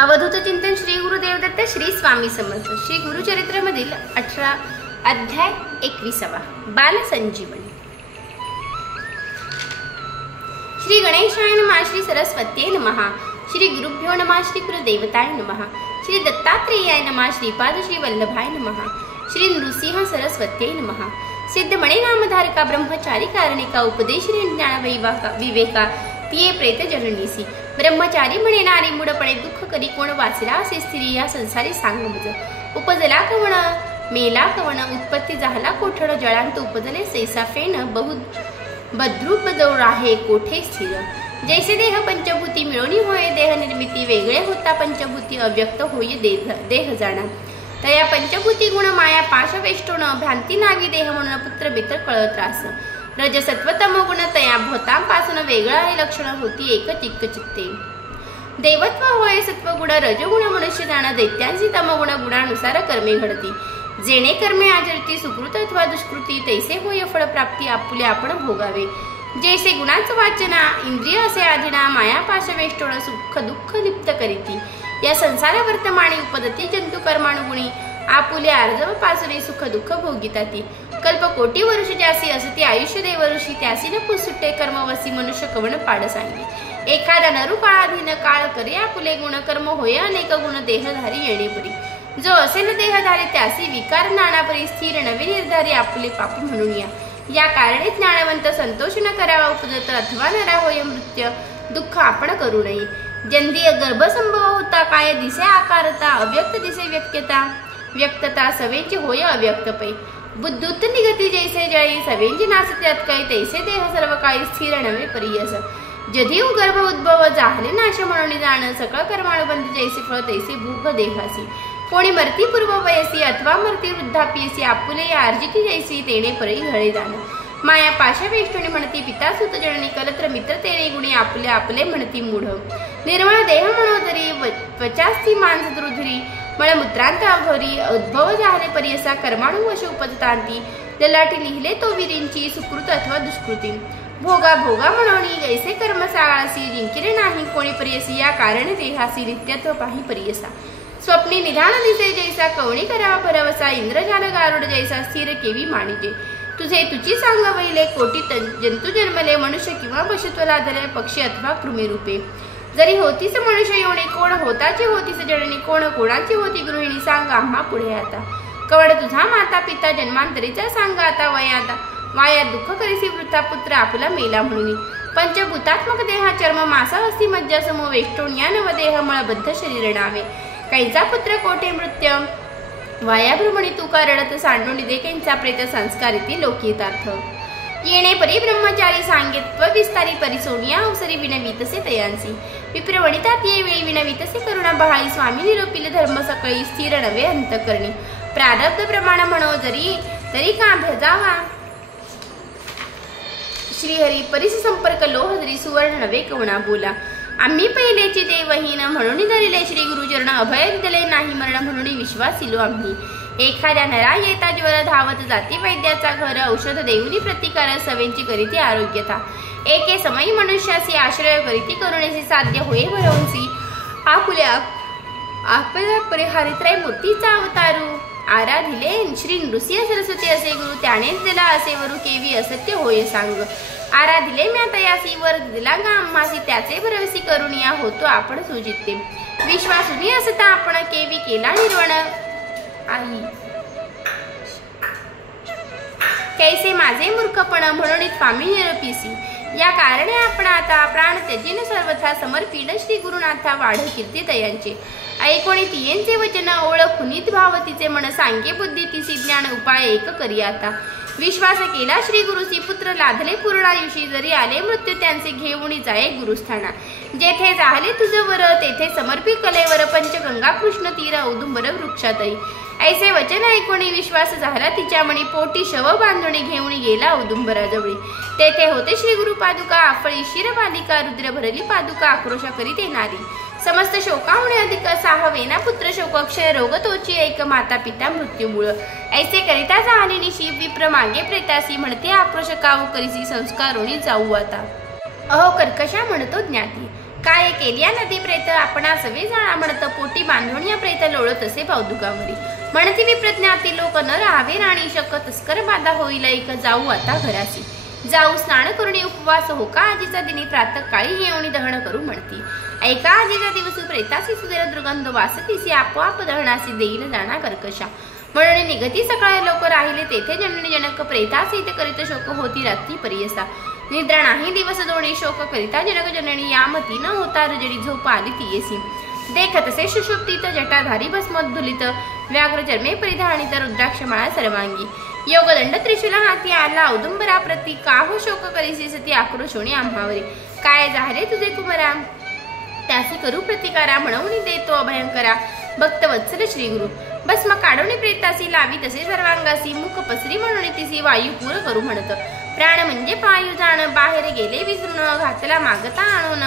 अवधूत चिंतन श्री गुरुदेव दत्त श्री स्वामी समर्थ श्री गुरुचरित्रमधील 18 अध्याय 21 बाल संजीवनी। श्री गणेशाय नमः, श्री सरस्वत्यै नमः, श्री गुरुभ्यो नमः, श्री कुलदेवताय नमः, श्री दत्तात्रेयाय नमः, श्रीपाद श्री वल्लभाय नमः, श्री नृसिंह सरस्वत्यै नमः। सिद्धमणे नामधारका ब्रह्मचारी कारणिका उपदेश ज्ञान विवेका तिये प्रेत जननीसी ब्रह्मचारी म्हणेनारी मूढपणे दुःख करी कोण वाचला असे स्त्री या संसारी सांग मज। उपजला कवण मेला कवण उत्पत्ती झाला कोठड जळांत उपजले सैसा फेन बहु बद्रूप दौड आहे कोठे स्थिर। जैसे देह पंचभूती मिळवणी होय देह निर्मिती वेगळे होता पंचभूती अव्यक्त होय देह जाणा। तया पंचभूती गुण माया पाश वेष्टोण भ्रांती नावी देह म्हणून पुत्र बित्र कळ त्रास। रजसत्व तमोगुण तया भोतांपासून वेगळं आहे लक्षण होती एक चिक्क चित्ते। देवत्व होय सत्वगुण रजगुण मनुष्य जाण दैत्यांची तमोगुण गुणानुसार कर्मे घडती। जेणे कर्मे आचरती सुकृत अथवा दुष्कृती तैसे होय फळ प्राप्ती आपुले आपण भोगावे। जैसे गुणांचं वाचना इंद्रिय असे आधीना माया पाश वेष्टोण सुख दुःख लिप्त करीती। या संसार वर्तमानी उपदती जंतु कर्मानुगुणी आपुले आर्जव पासुनी सुख दुःख भोगिताती। कल्प कोटी वर्ष ज्यासी असती आयुष्य देव ऋषी त्यासी न पुसुट्टे कर्मवसी मनुष्य कवण पाड सांगे। एखादा नरु काळाधीन काळ करे आपुले गुण कर्म होय अनेक गुण देहधारी येणे परी। जो असेल देहधारी त्यासी विकार नानापरी स्थिर नवे निर्धारी आपुले पाप म्हणून या कारणे ज्ञानवंत संतोष न करावा उपजत अथवा नरा होय मृत्य दुःख आपण करू नये। जंदी गर्भसंभव होता काय दिसे आकारता अव्यक्त दिसे व्यक्तता व्यक्तता सवेंची होय अव्यक्त पै। बुद्धूत निगती जैसे जळी सवेंची नासत्यात काही तैसे देह सर्व काही स्थिर नवे परियस। जधीव गर्भ उद्भव जाहले नाश म्हणून जाण सकळ कर्मानुबंध जैसे फळ तैसे भूक देहासी। कोणी मरती पूर्व वयसी अथवा मरती वृद्धापीसी आपुले आर्जिती जैसी तेणे परी घळे जाण। माया पाशा वेष्टुनी म्हणती पिता सुत जननी कलत्र मित्र तेरे गुणी आपुले आपुले म्हणती मूढ। निर्मळ देह मनोधरी त्वचास्थी मांस द्रुधरी मळमूत्रांत अघोरी उद्भव जाहले परियसा कर्माणुवश उपजतांती। ललाटी लिहिले तो विरींची सुकृत अथवा दुष्कृती भोगा भोगा म्हणोनी जैसे कर्म साळासी जिंकिले नाही कोणी परियसी। या कारणे देहासी नित्यत्व पाही परियसा। स्वप्नी निधान दिसे जैसा कवणी करावा भरवसा इंद्रजाल गारुड जैसा स्थिर केवी मानिजे। तुझे तुची सांग वैले कोटी जंतू जन्मले मनुष्य किंवा पशुत्व लादले पक्षी अथवा कृमी रूपे। जरी होतीस मनुष्य योनी कोण होताची होतीस जननी कोण कोणाची होती गृहिणी सांग आम्हा पुढे आता। कवड तुझा माता पिता जन्मांतरीचा सांग आता वाया दुःख करीसी वृथा पुत्र आपुला मेला म्हणून। पंचभूतात्मक देहा चर्म मासा अस्थि मज्जा समूह वेष्टोण या नवदेह मळबद्ध शरीर नावे। कैचा पुत्र कोठे मृत्य वाया भ्रमणी तुका रडत सांडून दे कैंचा प्रेत संस्कार इति लोकितार्थ। येणे परी ब्रह्मचारी सांगेत्व विस्तारी परिसोनिया अवसरी विनवितसे तयांसी। विप्रवणितात ये वेळी विनवितसे करुणा बहाई स्वामी निरोपिल धर्म सकळी स्थिर नवे अंतकरणी। प्रारब्ध प्रमाण म्हणो जरी तरी का भेजावा श्रीहरी परिस संपर्क लोह जरी सुवर्ण नवे कवणा बोला। आम्ही पहिलेची देवहीन म्हणून धरिले श्री गुरुचरण अभय दिले नाही मरण म्हणून विश्वासिलो आम्ही। एखाद्या नरा येता ज्वर धावत जाती वैद्याचा घर औषध देऊनी प्रतिकार सवेंची करीती आरोग्यता। एके समयी मनुष्यासी आश्रय करीती करुणेसी साध्य होय भरवंसी आपुल्या आपल्या परिहारित्रय मूर्तीचा अवतारू। आराधिले श्री नृसिंह सरस्वती असे गुरु त्यानेच दिला असे वरु केवी असत्य होय सांग। आराधिले म्या तयासी वर दिला गा आम्हासी त्याचे भरवसी करुणिया होतो आपण सुजिते। विश्वासुनी असता आपण केवी केला निर्वण आई। कैसे माझे मूर्खपण म्हणून स्वामी निरोपीसी। या कारणे आपण आता प्राण त्यजीन सर्वथा समर्पिण श्री गुरुनाथा वाढ कीर्ती तयांचे। ऐकोणी तियेंचे वचन ओळखुनीत भावतीचे मन सांगे बुद्धी तिसी ज्ञान उपाय एक करी आता। विश्वास केला श्री गुरुसी पुत्र लाधले पूर्णायुषी जरी आले मृत्यू त्यांचे घेऊन जाये गुरुस्थाना। जेथे जाहले तुझ वर तेथे समर्पी कलेवर पंचगंगा कृष्ण तीर औदुंबर वृक्षातही। ऐसे वचन ऐकोणी विश्वास झाला तिच्या मणी पोटी शव बांधणी घेऊन गेला औदुंबराजवळी। तेथे होते श्री गुरु पादुका आफळी शिर बालिका रुद्र भरली पादुका आक्रोशा करीत येणारी। समस्त शोकाहुणे अधिक साहवेना पुत्र शोक क्षय रोग तोची एक माता पिता मृत्यू मूळ। ऐसे करिता जाहली निशी विप्र मागे प्रेतासी म्हणते आक्रोश काऊ करीसी संस्कारोनी जाऊ आता। अहो कर्कशा म्हणतो ज्ञाती काय केलिया नदी प्रेत आपणा सवे जाणा म्हणत पोटी बांधून या प्रेत लोळत असे पावदुकावरी म्हणती विप्रज्ञाती लोक न राहावे राणी शक तस्कर बाधा होईल एक जाऊ आता घरासी जाऊ स्नान करुणी उपवास हो का आजीचा दिनी प्रातः काळी येऊनी दहन करू म्हणती ऐका आजीचा दिवस प्रेतासी सुदेर दुर्गंध वासतीसी आपोआप दहनासी देईल जाणा कर्कशा म्हणून निगती सकाळी लोक राहिले तेथे जननी जनक प्रेतासी ते करीत शोक होती रात्री परियसा निद्रा नाही दिवस दोणी शोक करिता जनक जननी यामती न होता रजडी झोप आली तियेसी देखत से सुषुप्तीत जटाधारी भस्मोद्धुलित व्याघ्र चर्मे परिधानित रुद्राक्षमाळा सर्वांगी योगदंड त्रिशूल हाती आला औदुंबरा प्रती काहो शोक करीसी सती आक्रोशोणी आम्हावरी काय झाले तुझे कुमरा त्यासी करू प्रतिकारा म्हणून देतो अभयंकरा भक्त वत्सल श्री गुरु भस्म काढून प्रेतासी लावी तसे सर्वांगासी मुख पसरी म्हणून तिसी वायू पूर करू म्हणत प्राण म्हणजे पायू जाण बाहेर गेले विसरून घातला मागता आणून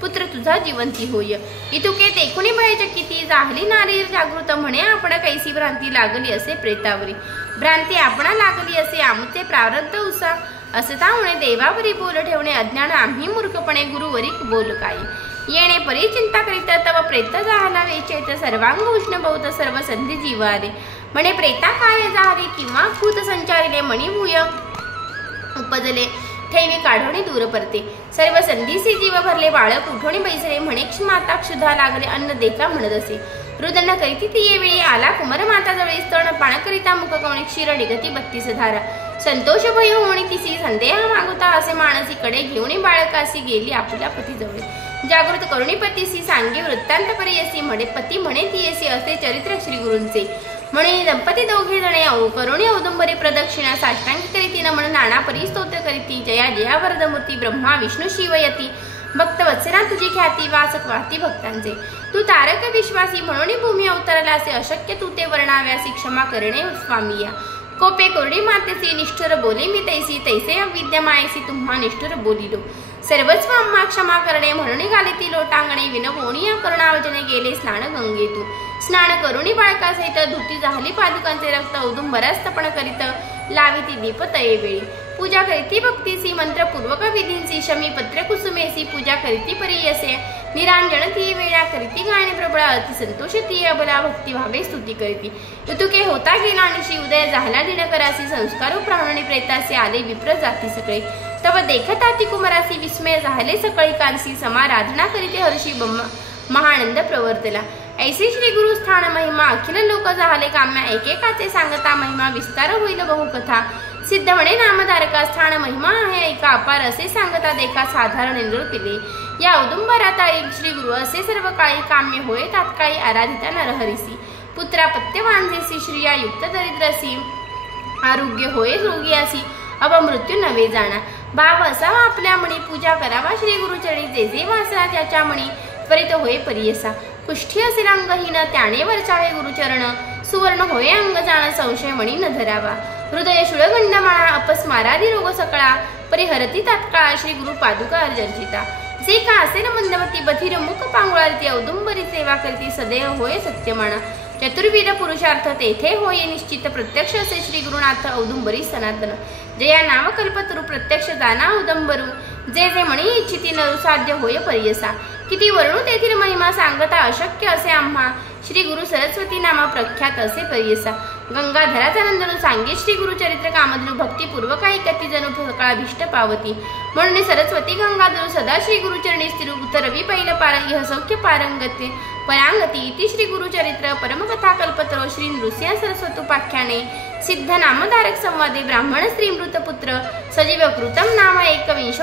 पुत्र तुझा जिवंती होय इतुके देखुनी भयचकिती जाहली नारी जागृत म्हणे आपण कैसी भ्रांती लागली असे प्रेतावरी भ्रांती आपणा लागली असे आमचे प्रारब्ध उसा असता म्हणे देवावरी बोल ठेवणे अज्ञान आम्ही मूर्खपणे गुरुवरी बोल काय येणे परी चिंता करीत तव प्रेत जाहला वेचेत सर्वांग उष्ण बहुत सर्व संधी जीव आले म्हणे प्रेता काय जाहली किंवा भूत संचारिले मणी भूय उपजले ठेवी काढवणे दूर परते सर्व संधीसी जीव भरले बाळक उठवणे बैसले म्हणे माता क्षुधा लागले अन्न देखा म्हणत असे रुदन करीती ती येवेळी आला कुमार माता जवळी स्तन पाण करिता मुख कवणी क्षीर निगती 32 धारा संतोष भय होणी तिसी संदेह मागुता असे मानसी कडे घेऊन बाळकासी गेली आपल्या पती जवळ जागृत करुणी पतीसी सांगे वृत्तांत परियसी म्हणे पती म्हणे तियेसी असे चरित्र श्री गुरूंचे म्हणे दंपती दोघे जणे करुणी औदुंबरी प्रदक्षिणा साष्टांगी करीती नमन नाना परी स्तोत्र करीती जया जया वरदमूर्ती ब्रह्मा विष्णू शिवयती भक्त वत्सरा तुझी ख्याती वासक वाहती भक्तांचे तू तारक विश्वासी म्हणून भूमी अवतरला असे अशक्य तू ते वर्णाव्यासी क्षमा करणे स्वामीया कोपे कोरडी मातेसी निष्ठुर बोले मी तैसी तैसे अविद्यमायसी तुम्हा निष्ठुर बोलिलो सर्वस्व अम्मा क्षमा करणे म्हणून घाली ती लोटांगणे विनवोणी करुणावचने गेले स्नान गंगेतू स्नान करुणी बाळकासहित धुती झाली पादुकांचे रक्त औदुंबरास्तपण करीत लाविती दीप तयेवेळी पूजा करीती भक्तीसी मंत्रपूर्वक विधींसी शमी पत्र कुसुमेसी पूजा करीती परियसे निरांजन ती वेळा करीती गाणे प्रबळ अति संतोष ती अबला भक्ती भावे स्तुती करीती ऋतुके होता गेला आणि उदय झाला दिनकरासी संस्कार प्राणी प्रेतासी आले विप्र जाती सगळे तव देखता ती कुमारासी विस्मय झाले सकळी कांसी समाराधना करीते हर्षी महानंद प्रवर्तला ऐसे श्री गुरु स्थान महिमा अखिल लोक झाले काम्या एकेकाचे सांगता महिमा विस्तार होईल बहुकथा सिद्ध म्हणे नामधारका स्थान महिमा आहे ऐका अपार असे सांगता देखा साधारण इंद्र पिले या औदुंबराता एक श्री गुरु असे सर्व काळी काम्य होय तात्काळी आराधिता नरहरीसी पुत्रा पत्य वांझेसी श्रिया युक्त दरिद्रसी आरोग्य होय रोगियासी अपमृत्यू नवे जाणा भाव असावा आपल्या मणी पूजा करावा श्री गुरुचरणी जे जे वासला त्याच्या मणी त्वरित होय परियसा कुष्ठी असेल अंगहीन त्याने वरचावे गुरुचरण सुवर्ण होय अंग जाण संशय मणी न धरावा हृदय शुळगंडमाळा अपस्मारादी रोग सकळा परिहरती तात्काळ श्री गुरु पादुका अर्जर्जिता जे का असेल मंदमती बधिर मुख पांगुळारती औदुंबरी सेवा करती सदैव होय सत्यमाना चतुर्विध पुरुषार्थ तेथे होय निश्चित प्रत्यक्ष असे श्री गुरुनाथ औदुंबरी सनातन जया नाम कल्पतरु प्रत्यक्ष जाना औदुंबरू जे जे म्हणी इच्छिती नरु साध्य होय परियसा किती वर्णू तेथील महिमा सांगता अशक्य असे आम्हा श्री गुरु सरस्वती नामा प्रख्यात असे परियसा गंगाधराचा नंदनु सांगे श्री गुरुचरित्र कामधनु भक्तीपूर्वक ऐकती जणू सकाळाभिष्ट पावती म्हणून सरस्वती गंगाधरू सदा श्री गुरुचरणी स्थिर उतरवी पैल पार इह सौख्य पारंगते परांगती इति श्री गुरुचरित्र परमकथा कल्पतरो श्री नृसिंह सरस्वतोपाख्याने सिद्ध नामधारक संवादे ब्राह्मण स्त्री मृतपुत्र सजीव कृतम नाम 21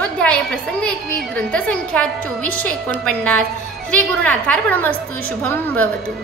प्रसंग 21 ग्रंथ संख्या 2449 श्री गुरुनाथार्पणमस्तु शुभम भवतु।